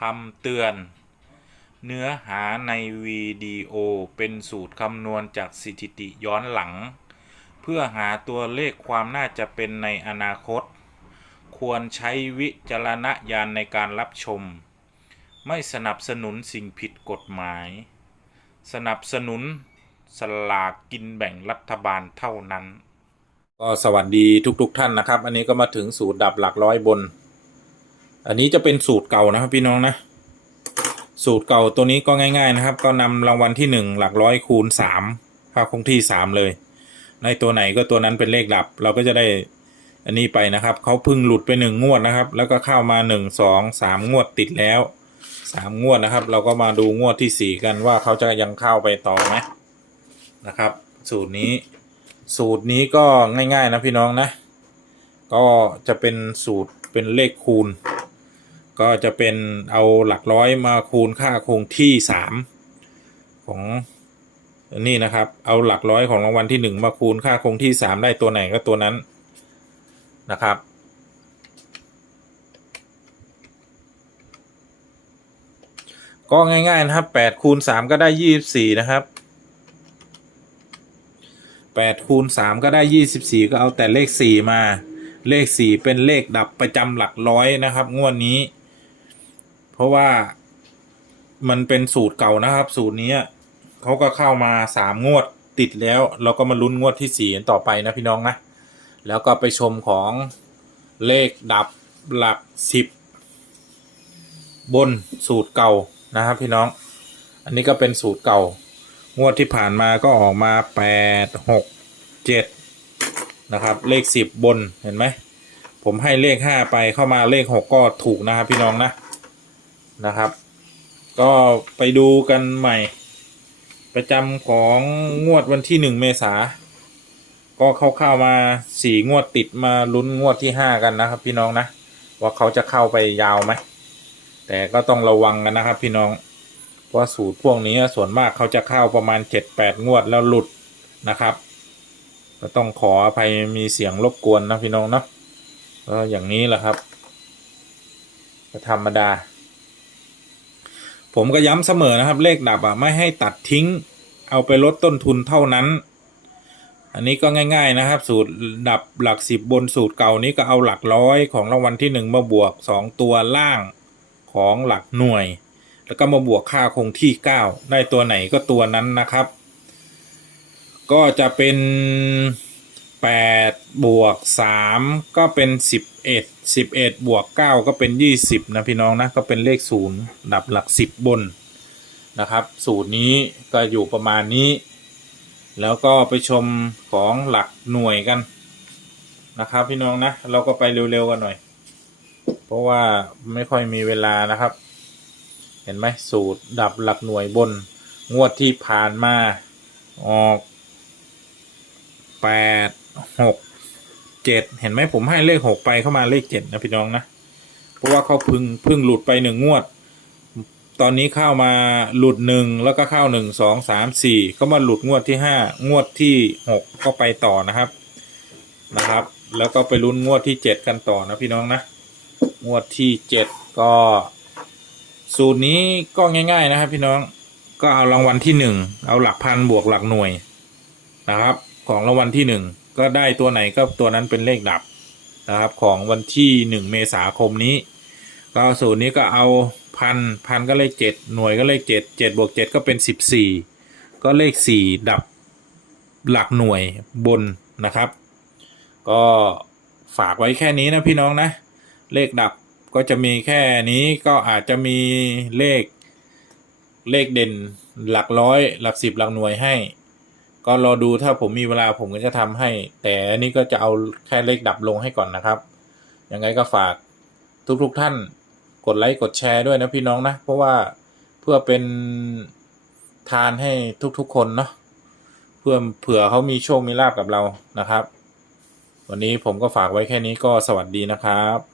คำเตือน เนื้อหาในวิดีโอเป็นสูตรคำนวณจากสถิติย้อนหลัง เพื่อหาตัวเลขความน่าจะเป็นในอนาคต ควรใช้วิจารณญาณในการรับชม ไม่สนับสนุนสิ่งผิดกฎหมาย สนับสนุนสลากกินแบ่งรัฐบาลเท่านั้น ก็สวัสดีทุกๆทท่านนะครับ อันนี้ก็มาถึงสูตรดับหลักร้อยบน อันนี้จะเป็นสูตรเก่านะครับพี่น้องนะ สูตรเก่าตัวนี้ก็ง่าย ๆนะครับ ก็นำรางวัลที่หนึ่งหลักร้อยคูณสามค่าคงที่สามเลย ในตัวไหนก็ตัวนั้นเป็นเลขดับ เราก็จะได้อันนี้ไปนะครับเขาพึ่งหลุดไปหนึ่งงวดนะครับ แล้วก็เข้ามาหนึ่งสองสามงวดติดแล้วสามงวดนะครับ เราก็มาดูงวดที่สี่กันว่าเขาจะยังเข้าไปต่อไหมนะครับ สูตรนี้สูตรนี้ก็ง่ายๆนะพี่น้องนะ ก็จะเป็นสูตรเป็นเลขคูณ ก็จะเป็นเอาหลักร้อยมาคูณค่าคงที่สามของนี่นะครับ เอาหลักร้อยของรางวัลที่หนึ่งมาคูณค่าคงที่สามได้ตัวไหนก็ตัวนั้นนะครับก็ง่ายๆนะครับแปดคูณสามก็ได้ยี่สิบสี่นะครับแปดคูณสามก็ได้ยี่สิบสี่ก็เอาแต่เลขสี่มา เลขสี่เป็นเลขดับประจำหลักร้อยนะครับ งวดนี้ เพราะว่ามันเป็นสูตรเก่านะครับ สูตรนี้เขาก็เข้ามาสามงวดติดแล้ว เราก็มาลุ้นงวดที่สี่ต่อไปนะพี่น้องนะ แล้วก็ไปชมของเลขดับหลักสิบบนสูตรเก่านะครับพี่น้อง อันนี้ก็เป็นสูตรเก่า งวดที่ผ่านมาก็ออกมาแปดหกเจ็ดนะครับเลขสิบบนเห็นไหม ผมให้เลขห้าไปเข้ามาเลขหกก็ถูกนะครับพี่น้องนะ นะครับ ก็ไปดูกันใหม่ ประจำของงวดวันที่หนึ่งเมษาก็เข้าเข้ามาสี่งวดติดมาลุ้นงวดที่ห้ากันนะครับ พี่น้องนะว่าเขาจะเข้าไปยาวไหมแต่ก็ต้องระวังกันนะครับ พี่น้องเพราะสูตรพวกนี้ส่วนมากเขาจะเข้าประมาณเจ็ดแปดงวดแล้วหลุดนะครับก็ต้องขออภัยมีเสียงรบกวนนะพี่น้องเนาะก็อย่างนี้แหละครับก็ธรรมดา ผมก็ย้ำเสมอนะครับ เลขดับอะไม่ให้ตัดทิ้ง เอาไปลดต้นทุนเท่านั้น อันนี้ก็ง่าย ๆนะครับ สูตรดับหลักสิบบนสูตรเก่านี้ก็เอาหลักร้อยของรางวัลที่หนึ่งมาบวกสองตัวล่างของหลักหน่วย แล้วก็มาบวกค่าคงที่เก้าได้ตัวไหนก็ตัวนั้นนะครับ ก็จะเป็นแปดบวกสามก็เป็นสิบ เอ็ดสิบเอ็ดบวกเก้าก็เป็นยี่สิบนะพี่น้องนะก็เป็นเลขศูนย์ดับหลักสิบบนนะครับสูตรนี้ก็อยู่ประมาณนี้ แล้วก็ไปชมของหลักหน่วยกันนะครับ พี่น้องนะ เราก็ไปเร็วๆกันหน่อย เพราะว่าไม่ค่อยมีเวลานะครับ เห็นไหมสูตรดับหลักหน่วยบน งวดที่ผ่านมาออกแปดหก เจ็ดเห็นไหมผมให้เลขหกไปเข้ามาเลขเจ็ดนะพี่น้องนะ เพราะว่าเขาพึ่งพึ่งหลุดไปหนึ่งงวด ตอนนี้เข้ามาหลุดหนึ่งแล้วก็เข้าหนึ่งสองสามสี่ก็มาหลุดงวดที่ห้างวดที่หกก็ไปต่อนะครับนะครับ แล้วก็ไปลุ้นงวดที่เจ็ดกันต่อนะพี่น้องนะ งวดที่เจ็ดก็สูตรนี้ก็ง่าย ๆ นะครับ พี่น้องก็เอารางวัลที่หนึ่งเอาหลักพันบวกหลักหน่วยนะครับ ของรางวัลที่หนึ่ง ก็ได้ตัวไหนก็ตัวนั้นเป็นเลขดับนะครับของวันที่หนึ่งเมษาคมนี้ ก็สูตรนี้ก็เอาพันพันก็เลขเจ็ดหน่วยก็เลขเจ็ดเจ็ดบวกเจ็ดก็เป็นสิบสี่ก็เลขสี่ดับหลักหน่วยบนนะครับ ก็ฝากไว้แค่นี้นะพี่น้องนะ เลขดับก็จะมีแค่นี้ก็อาจจะมีเลขเลขเด่นหลักร้อยหลักสิบหลักหน่วยให้ ก็รอดูถ้าผมมีเวลาผมก็จะทำให้ แต่อันนี้ก็จะเอาแค่เลขดับลงให้ก่อนนะครับ ยังไงก็ฝากทุกๆทท่านกดไลค์กดแชร์ด้วยนะพี่น้องนะ เพราะว่าเพื่อเป็นทานให้ทุกๆคนเนาะเพื่อเผื่อเขามีโชคมีลาบกับเรานะครับ วันนี้ผมก็ฝากไว้แค่นี้ก็สวัสดีนะครับ